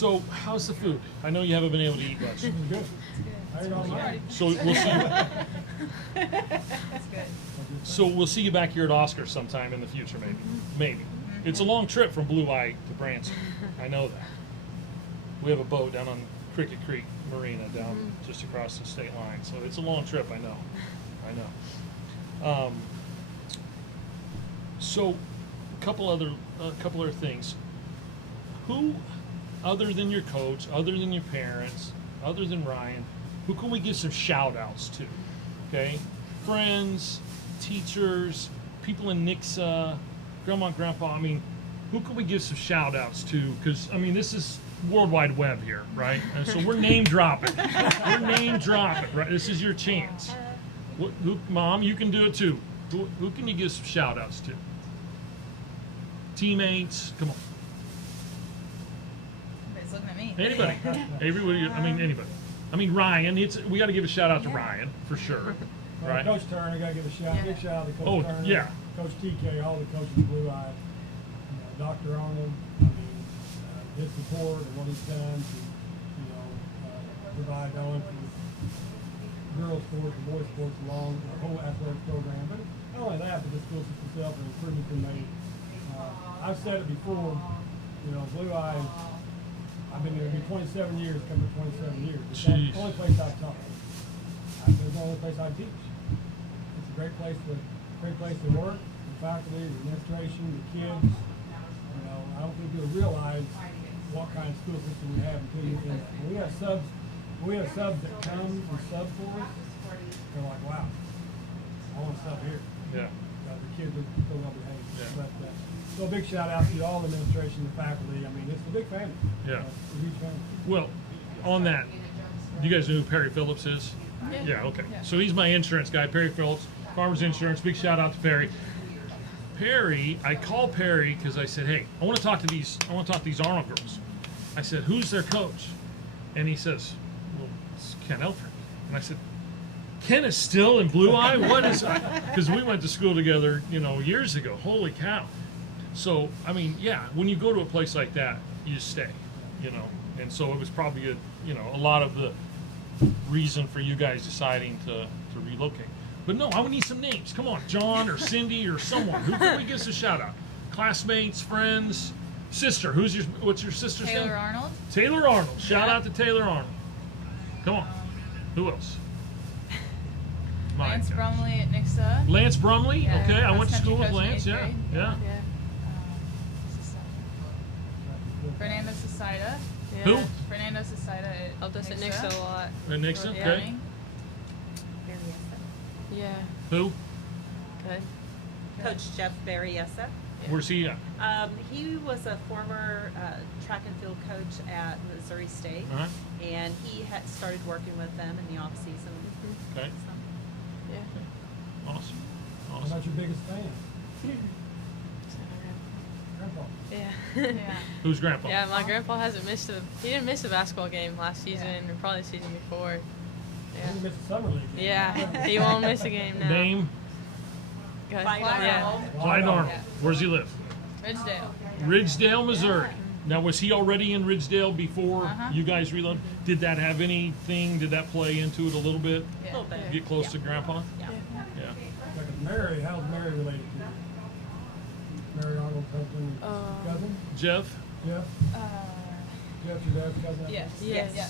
So, how's the food? I know you haven't been able to eat much. Good. I ate all mine. So we'll see. That's good. So we'll see you back here at Oscar sometime in the future, maybe. Maybe. It's a long trip from Blue Eye to Branson. I know that. We have a boat down on Cricket Creek Marina down just across the state line, so it's a long trip. I know. So, a couple other things. Who, other than your coach, other than your parents, other than Ryan, who can we give some shout outs to? Okay? Friends, teachers, people in Nixa, grandma and grandpa. I mean, who can we give some shout outs to? Because, I mean, this is World Wide Web here, right? And so we're name dropping. Right? This is your chance. Mom, you can do it too. Who can you give some shout outs to? Teammates, come on. Everybody's looking at me. Anybody. Anybody. I mean, Ryan, we got to give a shout out to Ryan, for sure. Well, Right? Coach Turner, got to give a big shout out to Coach Turner. Yeah. Coach TK, all the coaches at Blue Eye. Dr. Arnold, his support and what he's done to, provide on for girls sports and boys sports along the whole athletic program. But not only that, but the school system itself and improvements been made. I've said it before, Blue Eye, I've been there 27 years, coming to 27 years. It's the only place I've taught. It's the only place I teach. It's a great place to work, the faculty, the administration, the kids. I don't think you'll realize what kind of school system we have until you think that. When we have subs that come and sub for us, they're like, wow, I want to sub here. Yeah. The kids are so well behaved. Yeah. But, so a big shout out to all the administration, the faculty. I mean, it's a big family. Yeah. It's a huge family. Well, on that, you guys know who Perry Phillips is? Yeah, okay. Yeah. So he's my insurance guy, Perry Phillips, Farmers Insurance. Big shout out to Perry. I called Perry because I said, hey, I want to talk to these Arnold girls. I said, who's their coach? And he says, well, it's Ken Elfrink. And I said, Ken is still in Blue Eye? What is that? Because we went to school together, years ago. Holy cow. So, I mean, yeah, when you go to a place like that, you stay, And so it was probably a lot of the reason for you guys deciding to relocate. But no, I would need some names. Come on, John or Cindy or someone. Who can we give us a shout out? Classmates, friends, sister. What's your sister's name? Taylor Arnold. Taylor Arnold. Shout out to Taylor Arnold. Come on. Who else? Lance Brumley at Nixa. Lance Brumley. Yeah, Okay, I went to school with coach in Lance. eighth Yeah, grade. yeah. Fernando Socida. Who? Fernando Socida at Helped us at Nixa a lot. At Nixa. Yeah. Okay. Yeah. Who? Good. Coach Jeff Berryessa. Where's he at? He was a former track and field coach at Missouri State, Uh-huh. and he had started working with them in the off season. Okay. Yeah. Awesome. I'm not your biggest fan. Grandpa. Yeah. Yeah. Who's grandpa? Yeah, my grandpa hasn't he didn't miss a basketball game last season or probably the season before. Yeah. You missed the summer league. Yeah. He won't miss a game now. Name? Good. Clyde Yeah. Arnold. Clyde Arnold. Yeah. Where's he live? Ridgedale. Ridgedale, Missouri. Now, was he already in Ridgedale before Uh-huh. you guys reloaded? Did that have anything? Did that play into it a little bit? Yeah. A little bit. Get close to Yeah. grandpa? Yeah. Yeah. Like Mary, how's Mary related to you? Mary Arnold's husband, cousin? Jeff? Jeff? Jeff, your dad's cousin? Yes. Yes. Yeah.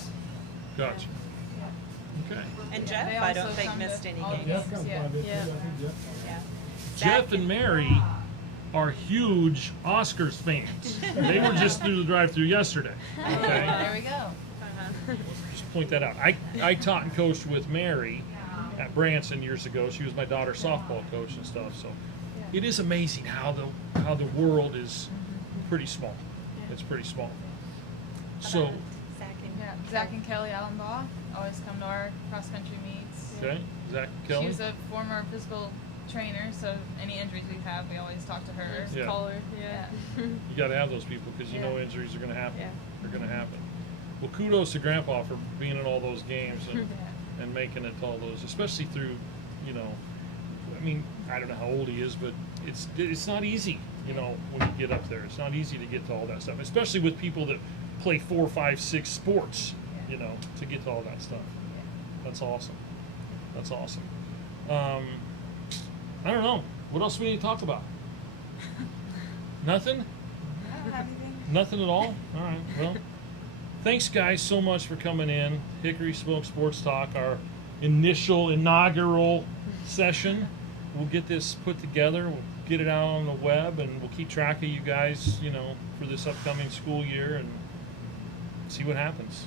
Gotcha. Okay. And They Jeff, I also don't think come to missed any all the games. Jeff comes Yeah. by this. Yeah. I think Jeff. Yeah. Jeff Back and in- Mary are huge Oscars fans. They were just through the drive-thru yesterday. Okay. There we go. Uh-huh. Just point that out. I taught and coached with Mary at Branson years ago. She was my daughter's softball coach and stuff. So it is amazing how the world is pretty small. It's pretty small. So Zach and Yeah. Zach and Kelly Allenbaugh always come to our cross country meets. okay, Zach She Kelly. was a former physical trainer, so any injuries we have, we always talk to her. Yeah. Caller. Yeah. You got to have those people because you know Yeah. injuries are going to happen. Yeah. They're going to happen. Well, kudos to Grandpa for being in all those games and, Yeah. and making it to all those, especially through, I mean, I don't know how old he is, but it's not easy You know, when you get up there, it's not easy to get to all that stuff, especially with people that play 4, 5, 6 sports. You know, to get to all that stuff. That's awesome. That's awesome. I don't know. What else we need to talk about? Nothing? I don't have anything. Nothing at all? All right. Well, thanks, guys, so much for coming in. Hickory Smoke Sports Talk, our inaugural session. We'll get this put together. We'll get it out on the web, and we'll keep track of you guys, you know, for this upcoming school year and see what happens.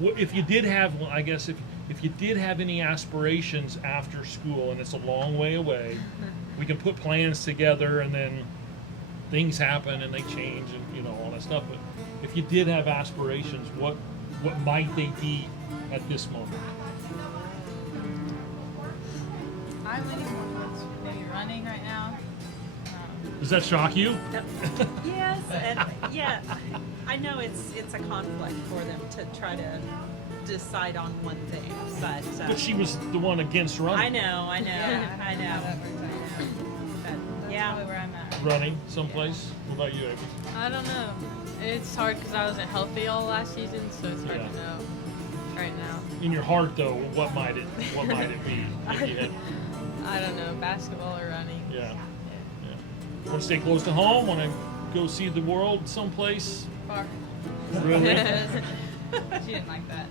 If you did have, well, I guess if you did have any aspirations after school, and it's a long way away, we can put plans together, and then things happen and they change, and you know all that stuff. But if you did have aspirations, what might they be at this moment? I'm leaning more towards maybe running right now. Does that shock you? Yes, and yeah, I know it's a conflict for them to try to decide on one thing, but But she was the one against running. I know, How that works out. but That's yeah. probably where I'm at. Running someplace. What about you, Avery? I don't know. It's hard because I wasn't healthy all last season, so it's hard Yeah. to know right now. In your heart, though, what might it be? If you had, I don't know, basketball or running. yeah. Want to stay close to home? Want to go see the world someplace? Far. Really? She didn't like that.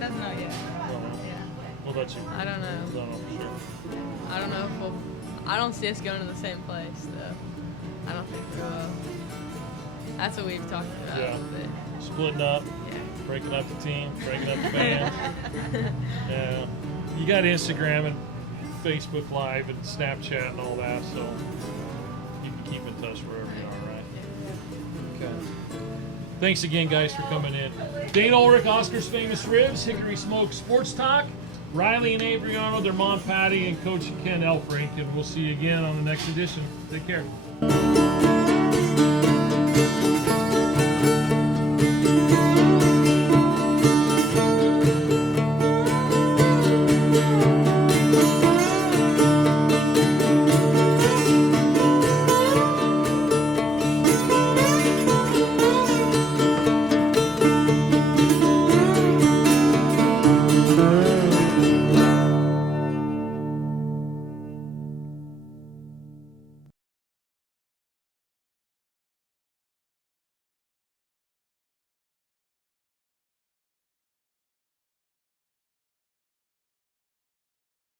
Doesn't know yet. Yeah. What about you? I don't know. Don't know for sure. I don't know if we'll. I don't see us going to the same place, though. I don't think we will. That's what we've talked about. Yeah. But Splitting up, yeah. breaking up the team, breaking up the band. Yeah. You got Instagram and Facebook Live and Snapchat and all that, so you can keep in touch wherever you are, right? Okay. Thanks again, guys, for coming in. Dane Ulrich, Oscar's Famous Ribs, Hickory Smoke Sports Talk, Riley and Avery Arnold, their mom Patty, and Coach Ken Elfrink, and we'll see you again on the next edition. Take care.